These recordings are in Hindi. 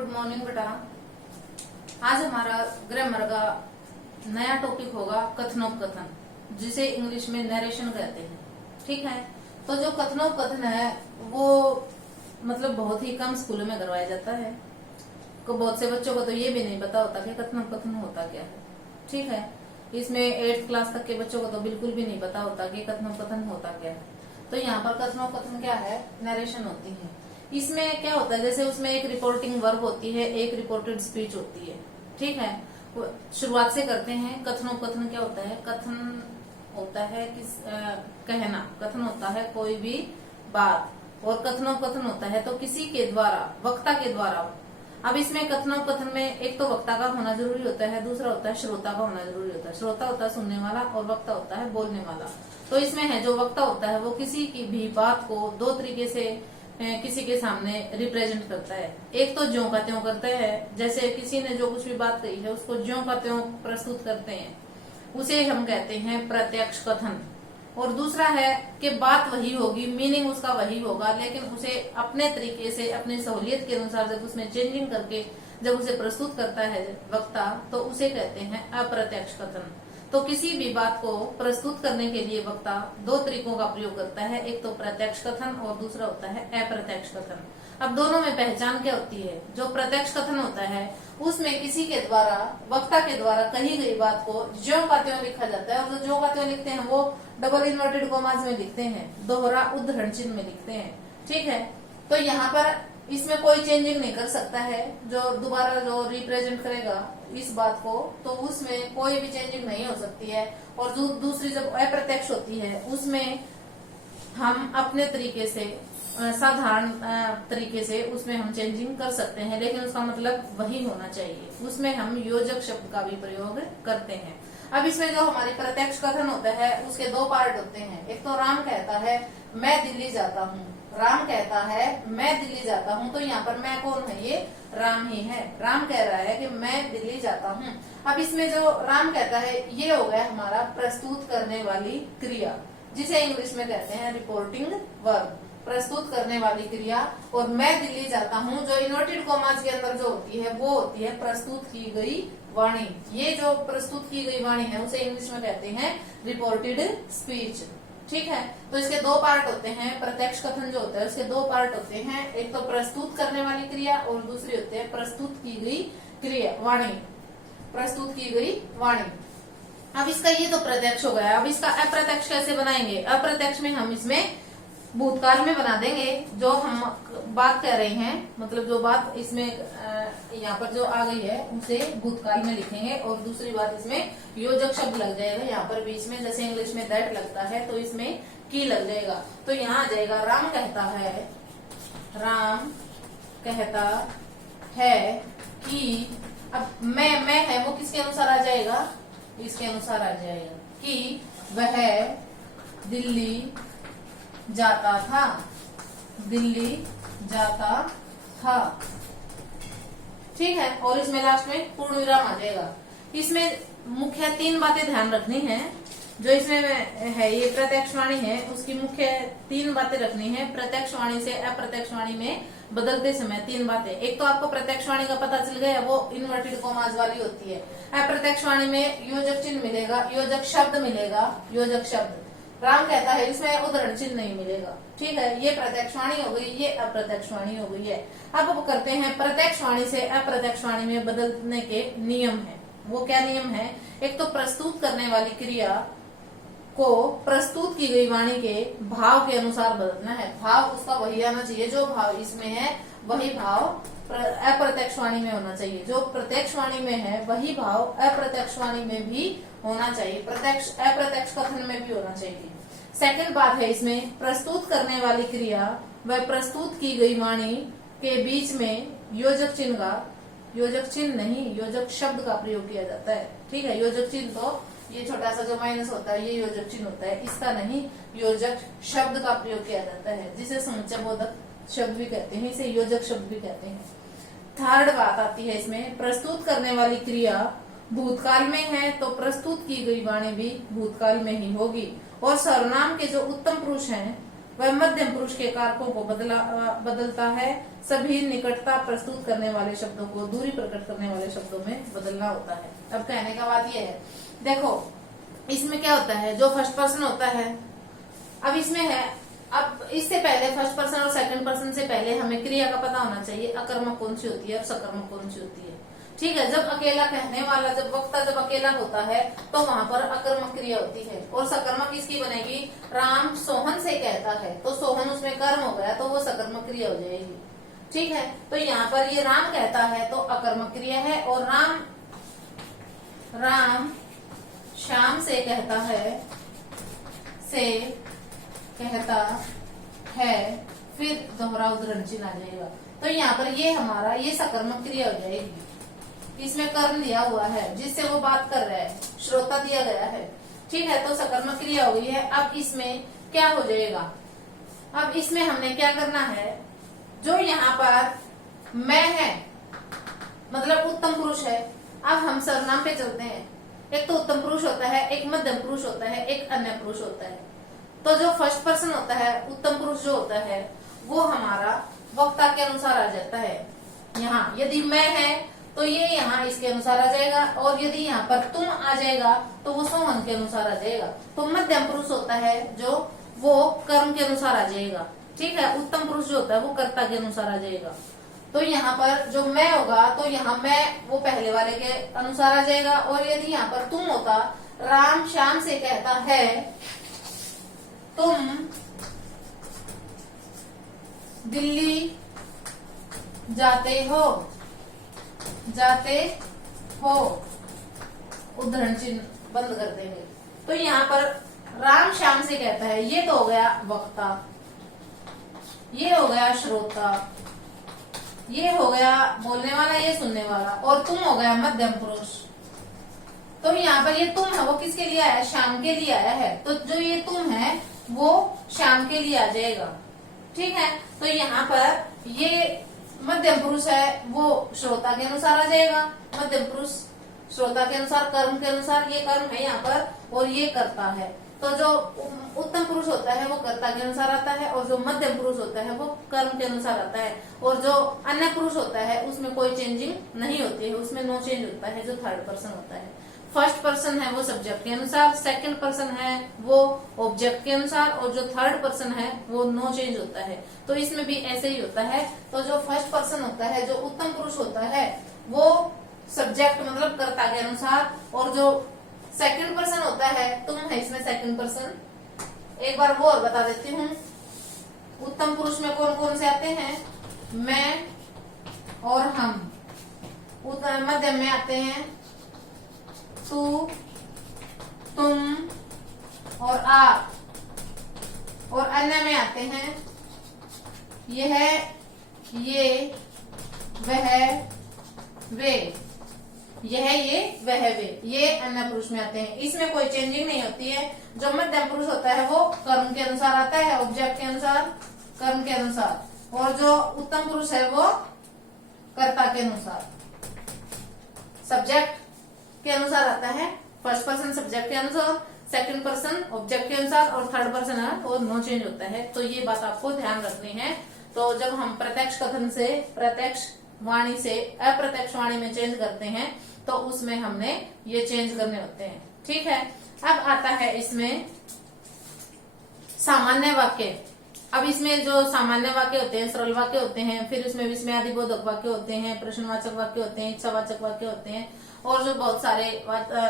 गुड मॉर्निंग बेटा। आज हमारा ग्रामर का नया टॉपिक होगा कथनोपकथन, जिसे इंग्लिश में नरेशन कहते हैं। ठीक है, तो जो कथनोपकथन है वो मतलब बहुत ही कम स्कूलों में करवाया जाता है। बहुत से बच्चों को तो ये भी नहीं पता होता कि कथनोपकथन होता क्या है। ठीक है, इसमें 8th क्लास तक के बच्चों को तो बिल्कुल भी नहीं पता होता कि कथनोपकथन होता क्या है। तो यहाँ पर कथनोपकथन क्या है, नरेशन होती है। इसमें क्या होता है, जैसे उसमें एक रिपोर्टिंग वर्ब होती है, एक रिपोर्टेड स्पीच होती है। ठीक है, शुरुआत से करते हैं। कथनोपकथन क्या होता है? कथन होता है कहना। कथन होता है कोई भी बात, और कथनोपकथन होता है तो किसी के द्वारा, वक्ता के द्वारा। अब इसमें कथनोपकथन में एक तो वक्ता का होना जरूरी होता है, दूसरा होता है श्रोता का होना जरूरी होता है। श्रोता होता है सुनने वाला और वक्ता होता है बोलने वाला। तो इसमें है जो वक्ता होता है वो किसी की भी बात को दो तरीके से किसी के सामने रिप्रेजेंट करता है। एक तो ज्यों का त्यों करता है, जैसे किसी ने जो कुछ भी बात कही है उसको ज्यों का त्यों प्रस्तुत करते हैं, उसे हम कहते हैं प्रत्यक्ष कथन। और दूसरा है कि बात वही होगी, मीनिंग उसका वही होगा, लेकिन उसे अपने तरीके से, अपनी सहूलियत के अनुसार जब उसमें चेंजिंग करके जब उसे प्रस्तुत करता है वक्ता, तो उसे कहते हैं अप्रत्यक्ष कथन। तो किसी भी बात को प्रस्तुत करने के लिए वक्ता दो तरीकों का प्रयोग करता है, एक तो प्रत्यक्ष कथन और दूसरा होता है अप्रत्यक्ष कथन। अब दोनों में पहचान क्या होती है? जो प्रत्यक्ष कथन होता है उसमें किसी के द्वारा, वक्ता के द्वारा कही गई बात को ज्यों का त्यों लिखा जाता है, और जो ज्यों का त्यों लिखते हैं वो डबल इन्वर्टेड कॉमास में लिखते हैं, दोहरा उद्धरण चिन्ह में लिखते हैं। ठीक है, तो यहाँ पर इसमें कोई चेंजिंग नहीं कर सकता है। जो दोबारा जो रिप्रेजेंट करेगा इस बात को, तो उसमें कोई भी चेंजिंग नहीं हो सकती है। और जो दूसरी जब अप्रत्यक्ष होती है उसमें हम अपने तरीके से, साधारण तरीके से उसमें हम चेंजिंग कर सकते हैं, लेकिन उसका मतलब वही होना चाहिए। उसमें हम योजक शब्द का भी प्रयोग करते हैं। अब इसमें जो हमारी प्रत्यक्ष कथन होता है उसके दो पार्ट होते हैं। एक तो राम कहता है मैं दिल्ली जाता हूँ। राम कहता है मैं दिल्ली जाता हूँ, तो यहाँ पर मैं कौन है? ये राम ही है। राम कह रहा है कि मैं दिल्ली जाता हूँ। अब इसमें जो राम कहता है ये हो गया हमारा प्रस्तुत करने वाली क्रिया, जिसे इंग्लिश में कहते हैं रिपोर्टिंग वर्ब, प्रस्तुत करने वाली क्रिया। और मैं दिल्ली जाता हूँ जो इन्वर्टेड कॉमास के अंदर जो होती है वो होती है प्रस्तुत की गई वाणी। ये जो प्रस्तुत की गई वाणी है उसे इंग्लिश में कहते हैं रिपोर्टेड स्पीच। ठीक है, तो इसके दो पार्ट होते हैं। प्रत्यक्ष कथन जो होता है उसके दो पार्ट होते हैं, एक तो प्रस्तुत करने वाली क्रिया और दूसरी होती है प्रस्तुत की गई क्रिया, वाणी, प्रस्तुत की गई वाणी। अब इसका ये तो प्रत्यक्ष हो गया। अब इसका अप्रत्यक्ष कैसे बनाएंगे? अप्रत्यक्ष में हम इसमें भूतकाल में बना देंगे। जो हम बात कर रहे हैं, मतलब जो बात इसमें यहाँ पर जो आ गई है उसे भूतकाल में लिखेंगे, और दूसरी बात इसमें योजक शब्द लग जाएगा यहाँ पर बीच में। जैसे इंग्लिश में दैट लगता है तो इसमें की लग जाएगा। तो यहाँ आ जाएगा राम कहता है, राम कहता है कि, अब मैं है वो किसके अनुसार आ जाएगा? इसके अनुसार आ जाएगा कि वह दिल्ली जाता था, दिल्ली जाता था। ठीक है, और इसमें लास्ट में पूर्ण विराम आ जाएगा। इसमें मुख्य 3 बातें ध्यान रखनी है। जो इसमें है ये प्रत्यक्ष वाणी है, उसकी मुख्य 3 बातें रखनी है। प्रत्यक्ष वाणी से अप्रत्यक्ष वाणी में बदलते समय 3 बातें। एक तो आपको प्रत्यक्ष वाणी का पता चल गया, वो इन्वर्टेड कॉमास वाली होती है। अप्रत्यक्ष वाणी में योजक चिन्ह मिलेगा, योजक शब्द मिलेगा, योजक शब्द। राम कहता है इसमें उद्धरण चिन्ह नहीं मिलेगा। ठीक है, ये प्रत्यक्ष वाणी हो गई, ये अप्रत्यक्ष वाणी हो गई है। अब करते हैं प्रत्यक्ष वाणी से अप्रत्यक्ष वाणी में बदलने के नियम है। वो क्या नियम है? एक तो प्रस्तुत करने वाली क्रिया को प्रस्तुत की गई वाणी के भाव के अनुसार बदलना है। भाव उसका वही आना चाहिए, जो भाव इसमें है वही भाव अप्रत्यक्ष वाणी में होना चाहिए। जो प्रत्यक्ष वाणी में है वही भाव अप्रत्यक्ष वाणी में भी होना चाहिए, प्रत्यक्ष अप्रत्यक्ष कथन में भी होना चाहिए। सेकंड बात है इसमें प्रस्तुत करने वाली क्रिया व प्रस्तुत की गई वाणी के बीच में योजक चिन्ह का, योजक चिन्ह नहीं योजक शब्द का प्रयोग किया जाता है। ठीक है, योजक चिन्ह तो ये छोटा सा जो माइनस होता है ये योजक चिन्ह होता है, इसका नहीं योजक शब्द का प्रयोग किया जाता है, जिसे समुच्चय बोधक शब्द भी कहते हैं, इसे योजक शब्द भी कहते हैं। थर्ड बात आती है इसमें, प्रस्तुत करने वाली क्रिया भूतकाल में है तो प्रस्तुत की गई वाणी भी भूतकाल में ही होगी। और सर्वनाम के जो उत्तम पुरुष हैं वह मध्यम पुरुष के कारकों को बदलता है। सभी निकटता प्रस्तुत करने वाले शब्दों को दूरी प्रकट करने वाले शब्दों में बदलना होता है। अब कहने का बात यह है, देखो इसमें क्या होता है, जो फर्स्ट पर्सन होता है, अब इसमें है, अब इससे पहले फर्स्ट पर्सन और सेकंड पर्सन से पहले हमें क्रिया का पता होना चाहिए, अकर्मक कौन सी होती है और सकर्मक कौन सी होती है। ठीक है, जब अकेला कहने वाला, जब वक्ता जब अकेला होता है तो वहां पर अकर्मक क्रिया होती है। और सकर्मक इसकी बनेगी, राम सोहन से कहता है, तो सोहन उसमें कर्म हो गया तो वो सकर्मक क्रिया हो जाएगी। ठीक है, तो यहाँ पर ये राम कहता है तो अकर्मक क्रिया है, और राम श्याम से कहता है, फिर दोहरा उद्धरण चिन्ह आ जाएगा। तो यहाँ पर ये हमारा ये सकर्मक क्रिया हो जाएगी। इसमें कर्म दिया हुआ है जिससे वो बात कर रहा है, श्रोता दिया गया है। ठीक है, तो सकर्मक क्रिया हो गई है। अब इसमें क्या हो जाएगा, अब इसमें हमने क्या करना है, जो यहाँ पर मैं है मतलब उत्तम पुरुष है। अब हम सर्वनाम पे चलते हैं। एक तो उत्तम पुरुष होता है, एक मध्यम पुरुष होता है, एक अन्य पुरुष होता है। तो जो फर्स्ट पर्सन होता है, उत्तम पुरुष जो होता है, वो हमारा वक्ता के अनुसार आ जाता है। यहाँ यदि मैं है तो ये यहाँ इसके अनुसार आ जाएगा, और यदि यहाँ पर तुम आ जाएगा तो वो सोहन के अनुसार आ जाएगा। तो मध्यम पुरुष होता है जो वो कर्म के अनुसार आ जाएगा। ठीक है, उत्तम पुरुष जो होता है वो कर्ता के अनुसार आ जाएगा। तो यहाँ पर जो मैं होगा तो यहाँ मैं वो पहले वाले के अनुसार आ जाएगा। और यदि यहाँ पर तुम होता, राम श्याम से कहता है तुम दिल्ली जाते हो, उद्धरण चिन्ह बंद कर देंगे। तो यहाँ पर राम श्याम से कहता है, ये तो हो गया वक्ता, ये हो गया श्रोता, ये हो गया बोलने वाला, ये सुनने वाला, और तुम हो गया मध्यम पुरुष। तो यहाँ पर ये तुम है वो किसके लिए आया है, श्याम के लिए आया है। तो जो ये तुम है वो श्याम के लिए आ जाएगा। ठीक है, तो यहाँ पर ये मध्यम पुरुष है वो श्रोता के अनुसार आ जाएगा। मध्यम पुरुष श्रोता के अनुसार, कर्म के अनुसार, ये कर्म है यहाँ पर, और ये कर्ता है। तो जो उत्तम पुरुष होता है वो कर्ता के अनुसार आता है, और जो मध्यम पुरुष होता है वो कर्म के अनुसार आता है। और जो अन्य पुरुष होता है उसमें कोई चेंजिंग नहीं होती है, उसमें नो चेंज होता है। जो थर्ड पर्सन होता है, फर्स्ट पर्सन है वो सब्जेक्ट के अनुसार, सेकंड पर्सन है वो ऑब्जेक्ट के अनुसार, और जो थर्ड पर्सन है वो नो चेंज होता है। तो इसमें भी ऐसे ही होता है। तो जो फर्स्ट पर्सन होता है, जो उत्तम पुरुष होता है, वो सब्जेक्ट मतलब कर्ता के अनुसार, और जो सेकंड पर्सन होता है तुम है इसमें सेकंड पर्सन। एक बार वो और बता देती हूँ, उत्तम पुरुष में कौन कौन से आते हैं, मैं और हम। मध्यम में आते हैं तू, तुम और आप, और अन्य में आते हैं यह, ये, वह, वे, यह, ये, वह, वे, ये अन्य पुरुष में आते हैं। इसमें कोई चेंजिंग नहीं होती है। जो मध्यम पुरुष होता है वो कर्म के अनुसार आता है, ऑब्जेक्ट के अनुसार, कर्म के अनुसार, और जो उत्तम पुरुष है वो कर्ता के अनुसार, सब्जेक्ट के अनुसार आता है। फर्स्ट पर्सन सब्जेक्ट के अनुसार, सेकंड पर्सन ऑब्जेक्ट के अनुसार, और थर्ड पर्सन है वो नो चेंज होता है। तो ये बात आपको ध्यान रखनी है। तो जब हम प्रत्यक्ष कथन से प्रत्यक्ष वाणी से अप्रत्यक्ष वाणी में चेंज करते हैं तो उसमें हमने ये चेंज करने होते हैं। ठीक है, अब आता है इसमें सामान्य वाक्य। अब इसमें जो सामान्य वाक्य होते हैं, सरल वाक्य होते हैं, फिर उसमें विस्मयादिबोधक वाक्य होते हैं, प्रश्नवाचक वाक्य होते हैं, इच्छावाचक वाक्य होते हैं, और जो बहुत सारे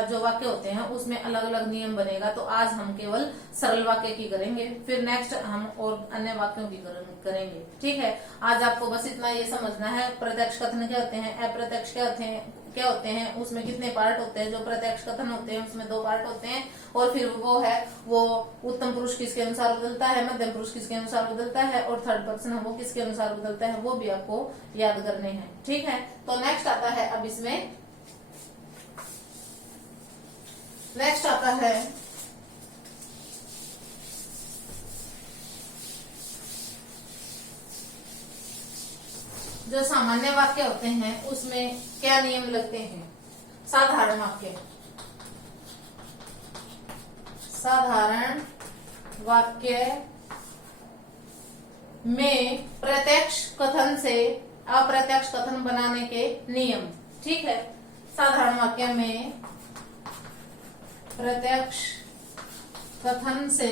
जो वाक्य होते हैं उसमें अलग अलग नियम बनेगा। तो आज हम केवल सरल वाक्य की करेंगे, फिर नेक्स्ट हम और अन्य वाक्यों की करेंगे। ठीक है, आज आपको बस इतना ये समझना है, प्रत्यक्ष कथन क्या होते हैं, अप्रत्यक्ष क्या होते हैं, उसमें कितने पार्ट होते हैं। जो प्रत्यक्ष कथन होते हैं उसमें 2 पार्ट होते हैं, और फिर वो उत्तम पुरुष किसके अनुसार बदलता है, मध्यम पुरुष किसके अनुसार बदलता है, और थर्ड पर्सन है वो किसके अनुसार बदलता है, वो भी आपको याद करने हैं। ठीक है, तो नेक्स्ट आता है, अब इसमें नेक्स्ट आता है जो सामान्य वाक्य होते हैं उसमें क्या नियम लगते हैं। साधारण वाक्य, साधारण वाक्य में प्रत्यक्ष कथन से अप्रत्यक्ष कथन बनाने के नियम। ठीक है, साधारण वाक्य में प्रत्यक्ष कथन से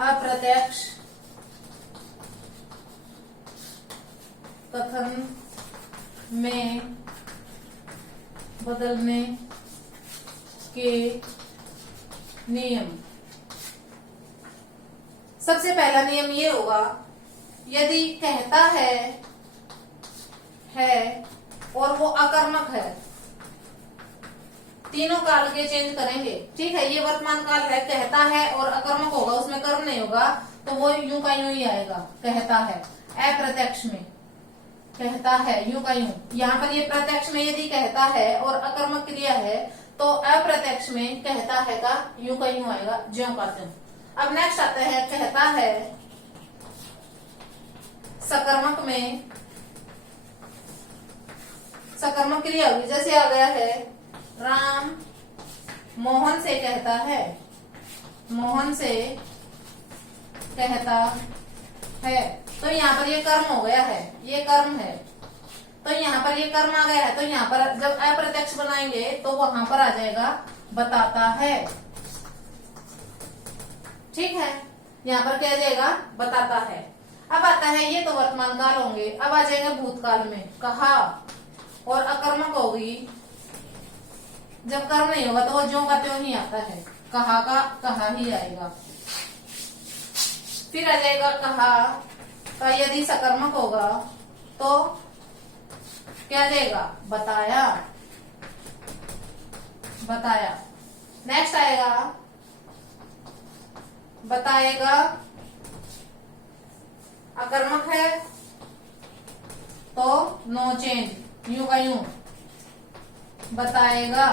अप्रत्यक्ष कथन में बदलने के नियम। सबसे पहला नियम ये होगा, यदि कहता है और वो अकर्मक है, तीनों काल के चेंज करेंगे। ठीक है, ये वर्तमान काल है, कहता है और अकर्मक होगा, उसमें कर्म नहीं होगा, तो वो यूं का यूं ही आएगा। कहता है अप्रत्यक्ष में, कहता है यूं का यूं। यहाँ पर ये प्रत्यक्ष में यदि कहता है और अकर्मक क्रिया है, तो अप्रत्यक्ष में कहता है का यूं का यूं आएगा, ज्यों का त्यों। अब नेक्स्ट आता है, कहता है सकर्मक में सकर्मक क्रिया होगी। जैसे आ गया है, राम मोहन से कहता है, मोहन से कहता है, तो यहाँ पर ये कर्म हो गया है, ये कर्म है, तो यहाँ पर ये कर्म आ गया है। तो यहाँ पर जब अप्रत्यक्ष बनाएंगे तो वहां पर आ जाएगा बताता है। ठीक है, यहाँ पर क्या जाएगा, बताता है। अब आता है, ये तो वर्तमान काल होंगे। अब आ जाएगा भूतकाल में, कहा और अकर्मक होगी। जब कर्म नहीं होगा तो वो ज्यों का त्यों ही आता है, कहा का कहा ही आएगा। फिर आ जाएगा कहा का यदि सकर्मक होगा तो क्या देगा, बताया, बताया। नेक्स्ट आएगा बताएगा, अकर्मक है तो नो चेंज, यूं का यूं, बताएगा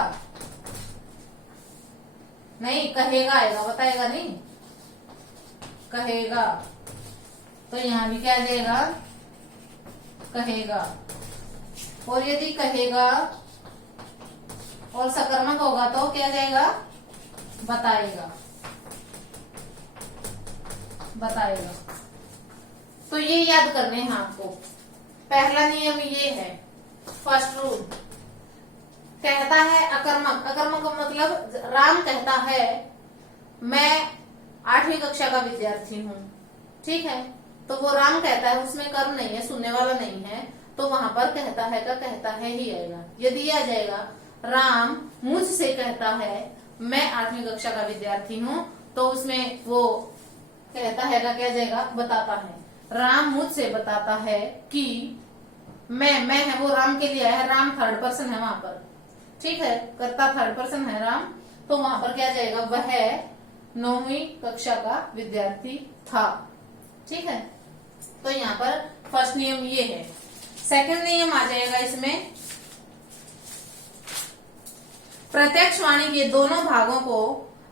नहीं, कहेगा आएगा, बताएगा नहीं, कहेगा। तो यहां भी क्या आ जाएगा, कहेगा। और यदि कहेगा और सकर्मक होगा तो क्या जाएगा, बताएगा, बताएगा। तो ये याद करने हैं आपको। पहला नियम ये है, फर्स्ट रूल। कहता है अकर्मक, अकर्मक का मतलब राम कहता है मैं 8वीं कक्षा का विद्यार्थी हूँ। ठीक है, तो वो राम कहता है, उसमें कर्म नहीं है, सुनने वाला नहीं है, तो वहां पर कहता है का कहता है ही आएगा। यदि ये आ जाएगा, राम मुझसे कहता है मैं 8वीं कक्षा का विद्यार्थी हूँ, तो उसमें वो कहता है का क्या जाएगा, बताता है। राम मुझसे बताता है कि मैं है वो राम के लिए आया है, राम थर्ड पर्सन है वहां पर। ठीक है, कर्ता थर्ड पर्सन है राम, तो वहां पर क्या जाएगा, वह 9वीं कक्षा का विद्यार्थी था। ठीक है, तो यहाँ पर फर्स्ट नियम ये है। सेकंड नियम आ जाएगा इसमें, प्रत्यक्ष वाणी के दोनों भागों को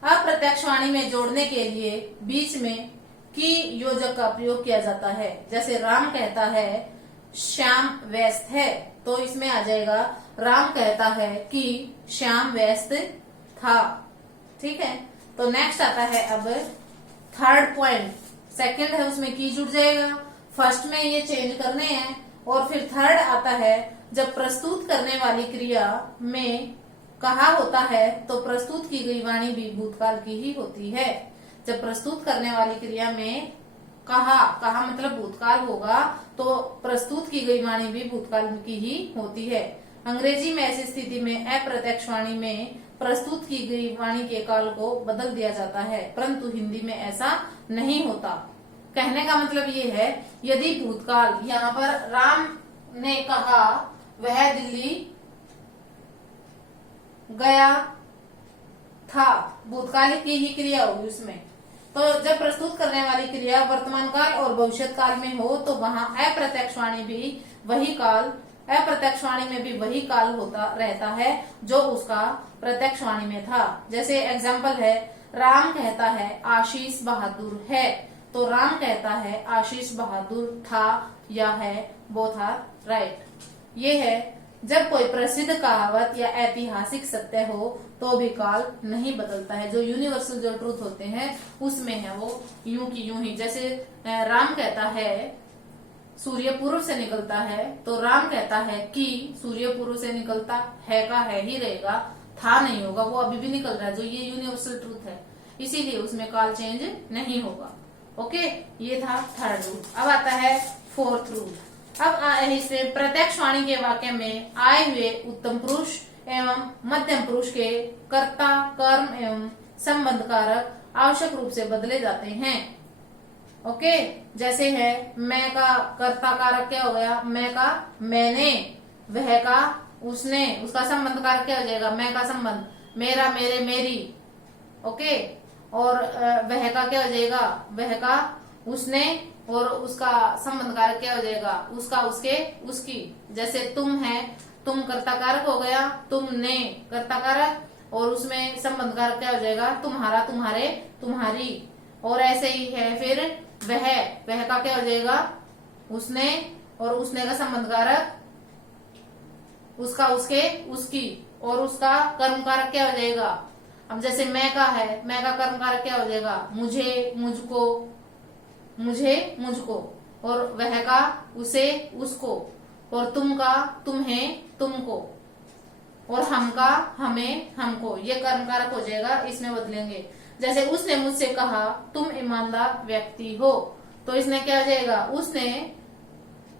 अप्रत्यक्ष वाणी में जोड़ने के लिए बीच में की योजक का प्रयोग किया जाता है। जैसे राम कहता है श्याम व्यस्त है, तो इसमें आ जाएगा राम कहता है कि श्याम व्यस्त था। ठीक है, तो नेक्स्ट आता है अब थर्ड पॉइंट। सेकंड है उसमें की जुड़ जाएगा, फर्स्ट में ये चेंज करने हैं, और फिर थर्ड आता है जब प्रस्तुत करने वाली क्रिया में कहा होता है तो प्रस्तुत की गई वाणी भी भूतकाल की ही होती है। जब प्रस्तुत करने वाली क्रिया में कहा मतलब भूतकाल होगा, तो प्रस्तुत की गई वाणी भी भूतकाल की ही होती है। अंग्रेजी में ऐसी स्थिति में अप्रत्यक्ष वाणी में प्रस्तुत की गई वाणी के काल को बदल दिया जाता है, परंतु हिंदी में ऐसा नहीं होता। कहने का मतलब ये है, यदि भूतकाल, यहाँ पर राम ने कहा वह दिल्ली गया था, भूतकाल की ही क्रिया होगी उसमें। तो जब प्रस्तुत करने वाली क्रिया वर्तमान काल और भविष्य काल में हो, तो वहां अप्रत्यक्ष वाणी भी वही काल, अप्रत्यक्ष वाणी में भी वही काल होता रहता है जो उसका प्रत्यक्ष वाणी में था। जैसे एग्जाम्पल है, राम कहता है आशीष बहादुर है, तो राम कहता है आशीष बहादुर था या है, वो था राइट। ये है जब कोई प्रसिद्ध कहावत या ऐतिहासिक सत्य हो तो भी काल नहीं बदलता है। जो यूनिवर्सल जो ट्रूथ होते हैं उसमें है वो यूं की यूं ही। जैसे राम कहता है सूर्य पूर्व से निकलता है, तो राम कहता है कि सूर्य पूर्व से निकलता है का है ही रहेगा, था नहीं होगा, वो अभी भी निकल रहा है। जो ये यूनिवर्सल ट्रूथ है, इसीलिए उसमें काल चेंज नहीं होगा। ओके, ये था थर्ड रूल। अब आता है फोर्थ रूल। अब इसमें प्रत्यक्ष वाणी के वाक्य में आए हुए उत्तम पुरुष एवं मध्यम पुरुष के कर्ता, कर्म एवं संबंध कारक आवश्यक रूप से बदले जाते हैं। ओके, जैसे है मैं का कर्ता कारक क्या हो गया, मैं का मैंने, वह का उसने, उसका संबंध कारक क्या हो जाएगा, मैं का संबंध, मेरा मेरे मेरी। ओके, और वह का क्या हो जाएगा, वह का उसने, और उसका संबंध कारक क्या हो जाएगा, उसका उसके उसकी। जैसे तुम है, तुम कर्ता कारक हो गया, तुमने कर्ता कारक, और उसमें संबंध कारक क्या हो जाएगा, तुम्हारा तुम्हारे तुम्हारी। और ऐसे ही है फिर वह का क्या हो जाएगा, उसने, और उसने का संबंध कारक उसका उसके उसकी, और उसका कर्म कारक क्या हो जाएगा। अब जैसे मैं का है, मैं का कर्म कारक क्या हो जाएगा, मुझे मुझको, मुझे मुझको, और वह का उसे उसको, और तुम का तुम्हें तुमको, और हम का हमें हमको। ये कर्म कारक हो जाएगा, इसमें बदलेंगे। जैसे उसने मुझसे कहा तुम ईमानदार व्यक्ति हो, तो इसमें क्या हो जाएगा, उसने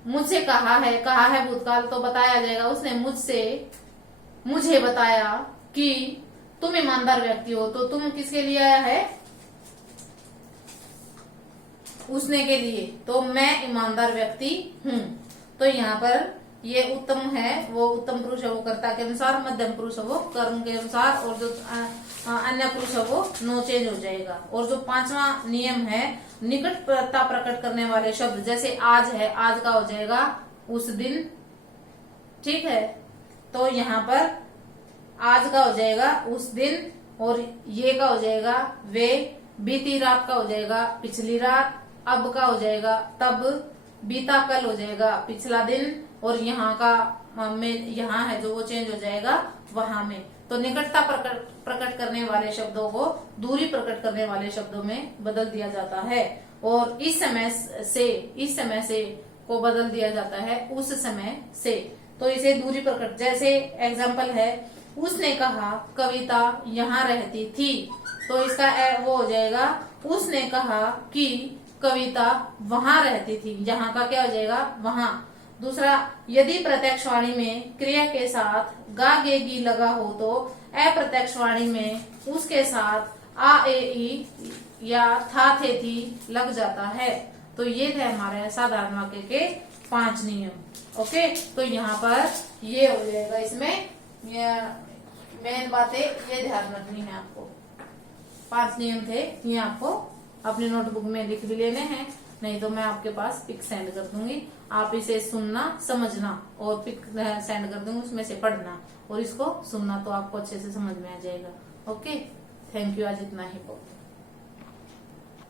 मुझसे कहा है भूतकाल, तो बताया जाएगा उसने मुझसे मुझे बताया कि तुम ईमानदार व्यक्ति हो, तो तुम किसके लिए आया है, उसने के लिए, तो मैं ईमानदार व्यक्ति हूँ। तो यहाँ पर ये उत्तम है वो उत्तम पुरुष है वो कर्ता के अनुसार, मध्यम पुरुष है वो कर्म के अनुसार, और जो अन्य पुरुष है वो नो चेंज हो जाएगा। और जो पांचवा नियम है निकटता प्रकट करने वाले शब्द, जैसे आज है, आज का हो जाएगा उस दिन, ठीक है, तो यहाँ पर आज का हो जाएगा उस दिन, और ये का हो जाएगा वे, बीती रात का हो जाएगा पिछली रात, अब का हो जाएगा तब, बीता कल हो जाएगा पिछला दिन, और यहाँ का में यहाँ है जो वो चेंज हो जाएगा वहां में। तो निकटता प्रकट करने वाले शब्दों को दूरी प्रकट करने वाले शब्दों में बदल दिया जाता है, और इस समय से को बदल दिया जाता है उस समय से। तो इसे दूरी प्रकट, जैसे एग्जाम्पल है उसने कहा कविता यहाँ रहती थी, तो इसका वो हो जाएगा उसने कहा कि कविता वहां रहती थी, यहाँ का क्या हो जाएगा वहां। दूसरा, यदि प्रत्यक्ष वाणी में क्रिया के साथ गा गे गी लगा हो तो अप्रत्यक्ष वाणी में उसके साथ आ ए ई या था थे थी लग जाता है। तो ये थे हमारे साधारण वाक्य के 5 नियम। ओके, तो यहाँ पर ये हो जाएगा, इसमें मेन बातें ये ध्यान रखनी है आपको। 5 नियम थे, ये आपको अपनी नोटबुक में लिख भी लेने हैं, नहीं तो मैं आपके पास पिक सेंड कर दूंगी, आप इसे सुनना समझना और पिक सेंड कर दूंगी, उसमें से पढ़ना और इसको सुनना, तो आपको अच्छे से समझ में आ जाएगा। ओके, थैंक यू, आज इतना ही बहुत।